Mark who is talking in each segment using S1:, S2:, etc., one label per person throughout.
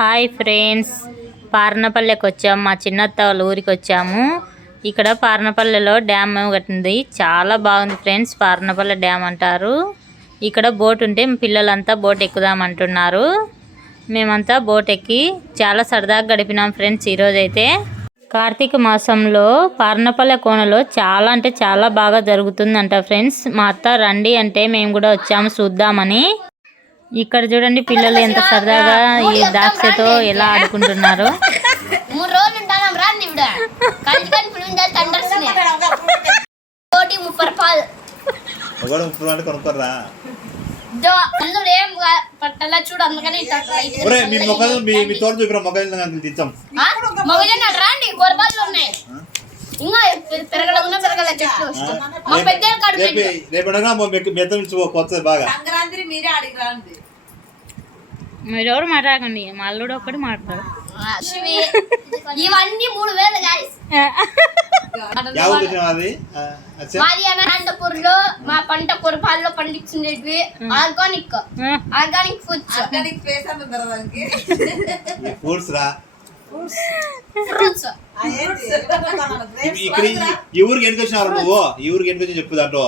S1: Hi friends. పార్నపల్లెకి వచ్చాము మా చిన్నత్త వాళ్ళ ఊరికి వచ్చాము ఇక్కడ పార్నపల్లెలో డ్యామ్ కట్టింది. చాలా బాగుంది ఫ్రెండ్స్. పార్నపల్లె డ్యామ్ అంటారు. ఇక్కడ బోట్ ఉంటే పిల్లలంతా బోట్ ఎక్కుదామంటున్నారు. మేమంతా బోట్ ఎక్కి చాలా సరదాగా గడిపినాం ఫ్రెండ్స్ ఈరోజైతే. కార్తీక మాసంలో పార్నపల్లె కోనలో చాలా అంటే చాలా బాగా జరుగుతుందంట ఫ్రెండ్స్. మా అత్త రండి అంటే మేము కూడా వచ్చాము చూద్దామని. ఇక్కడ చూడండి పిల్లలు ఎంత సరదాగా ఈ ద్రాక్షతో ఎలా ఆడుకుంటున్నారు.
S2: మీ మొక్కలు మీ మీ తోట చూపిరా మొక్కలు తెచ్చాం?
S3: ఆ? మొగజొన్న రాండి గొరబాలు ఉన్నాయి. ఇంకా పెరగకుండా పెరగల చెట్లు మా పెద్ద కాడు
S2: రేపు రేపు అనగా మెత్త నుంచి కొత్తది బాగా.
S4: సంక్రాంతి మీరే అడిగి రండి
S1: మీరు ఎవరు మాట్లాడకండి మా అల్లుడు ఒక్కటి మాట్లాడు.
S3: ఇవన్నీ మూడు వేలు మాది మా పంట కురపాల్లో పండించినవి
S2: organic. Organic foods
S3: organic
S2: face ఇక్కడ ఈ- ఊరికి ఎందుకు వచ్చినారు నువ్వు? ఈ ఊరికి ఎందుకు వచ్చి చెప్పు దాంట్లో.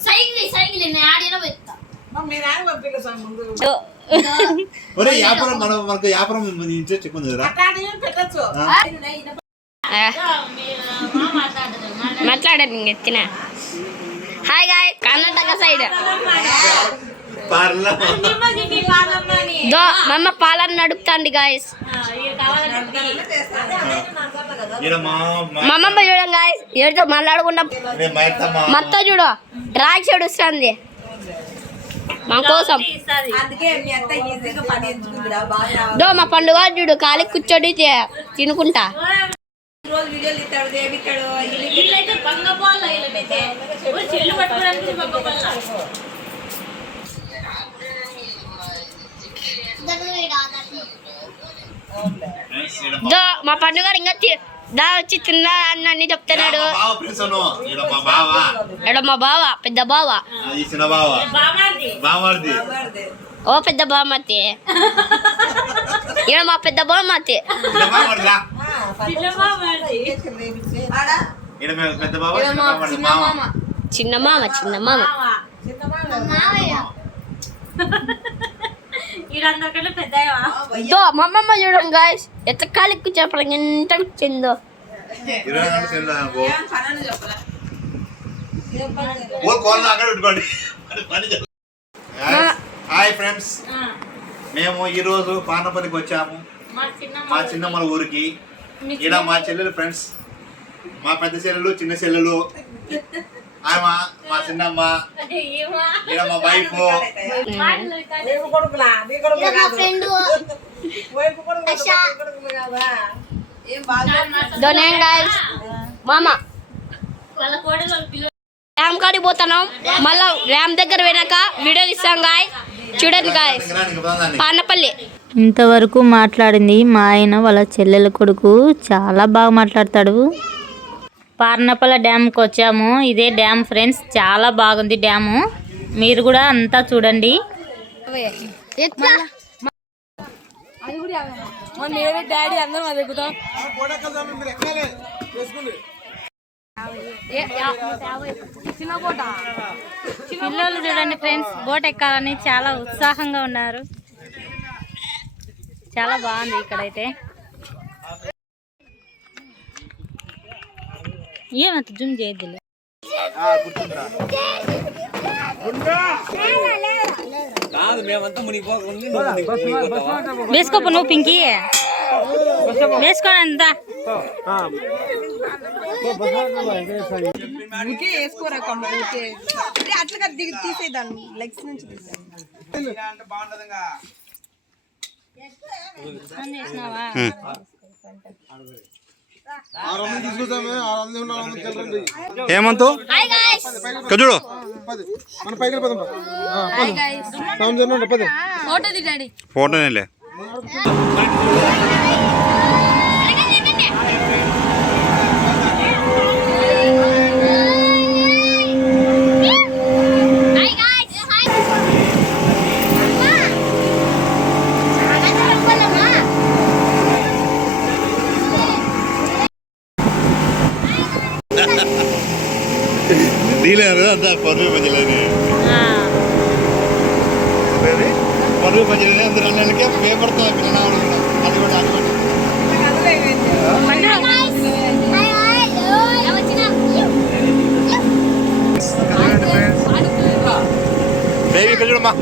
S3: సైకిల్ సైకిల్ ఆడిన
S2: ఒరే వ్యాపారం మనం మనకు వ్యాపారం కదా.
S3: మాట్లాడండి ఎత్తిన. హాయ్ గాయ్ కర్ణాటక సైడ్ దో మమ్మ పాలన నడుపుతాండి గాయస్
S2: ఈడ మా మా
S3: మా అమ్మమ్మ చూడం గాయస్ ఎవరితో మాట్లాడకుండా
S2: నేను మా అత్తమ్మ
S3: మొత్తం చూడు డ్రాగ్ సైడ్ వస్తుంది. మా కోసం. దో మా పండుగ చూడు ఖాళీ కూర్చొని తి- తినుకుంటా.
S4: రోజు వీడియోలు
S3: మా పండుగ ఇంకా దా వచ్చి తిన్నా అని అన్ని చెప్తున్నాడు.
S2: మా బావ ఫ్రెండ్స్ అను. ఈడ మా బావ.
S3: ఎడ మా బావ పెద్ద బావ.
S2: ఆ, ఈ చిన్న బావ. బావాడిది
S3: ఓ పెద్ద బామ్మతి ఈడ మా పెద్ద బామ్మతి
S2: చిన్న మామ చిన్న మామ
S3: దో మా అమ్మమ్మ చూడండి గాయస్ ఎంత ఖాళీ కూర్చోపడం ఎంత వచ్చిందో.
S2: Hi friends. మేము ఈ రోజు పానపల్లికి వచ్చాము. మా చిన్నమ్మల ఊరికి. ఈడ మా చెల్లెలు ఫ్రెండ్స్. మా పెద్ద చెల్లెలు చిన్న చెల్లెలు. మా చిన్నమ్మ ఈడ మా వైఫ్
S3: మామ. ర్యామ్ కాడికి పోతున్నాం. మళ్ళా ర్యామ్ దగ్గర పోయినాక వీడియో తీస్తాం గాయ్ చూడండి గాయస్ పానపల్లి.
S1: ఇంతవరకు మాట్లాడింది మా ఆయన వాళ్ళ చెల్లెల కొడుకు. చాలా బాగా మాట్లాడతాడు. పార్నపల్ల డ్యామ్కి వచ్చాము. ఇదే డ్యామ్ ఫ్రెండ్స్. చాలా బాగుంది డ్యాము. మీరు కూడా అంతా చూడండి.
S4: డాడీ అందరం అది
S1: పిల్లలు చూడండి ఫ్రెండ్స్. బోట్ ఎక్కాలని చాలా ఉత్సాహంగా ఉన్నారు. చాలా బాగుంది ఇక్కడైతే. ఏమంత జూమ్ చేయద్దులే. వేసుకోపో నువ్వు పింకీ. వేసుకోని అంతా
S4: ఊరికే వేసుకోరా కొమ్మ ఊరికే. అరే అట్లా దిగి తీసేదాన్ని లెగ్స్ నుంచి తీసేదాన్ని.
S1: చేసినావా
S2: హేమంత్
S3: హాయ్ గాయస్
S2: చూడు
S5: మన పైకి వెళ్ళిపోదాం రా. ఆ, పద. సౌండ్ చేయండి పద
S3: ఫోటో దిగండి
S2: ఫోటోనేలే పరుగు పగిలేదు అందరూ పేపర్తో పిల్లలు. అది కూడా అది కూడా బేబీ ఇక్కడ చూడమ్మా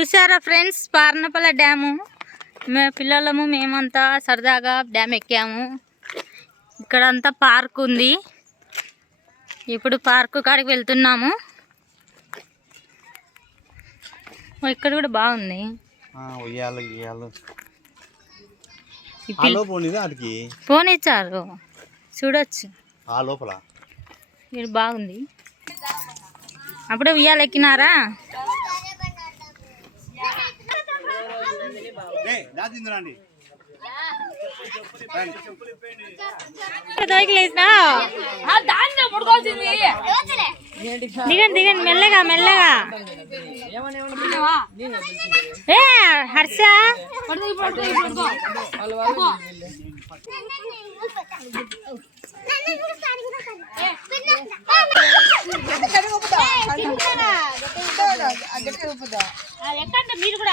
S1: చూసారా ఫ్రెండ్స్? పార్నపల్లి డ్యాము. మే పిల్లలము మేమంతా సరదాగా డ్యామ్ ఎక్కాము. ఇక్కడ అంతా పార్క్ ఉంది. ఇప్పుడు పార్క్ కాడికి వెళ్తున్నాము. ఇక్కడ కూడా బాగుంది. ఫోన్ ఇచ్చారు చూడొచ్చు.
S2: లోపల?
S1: ఇది బాగుంది. అప్పుడే ఉయ్యాలు దిగండి దిగండి మెల్లగా మెల్లగా. ఏ హర్ష?
S4: మీరు కూడా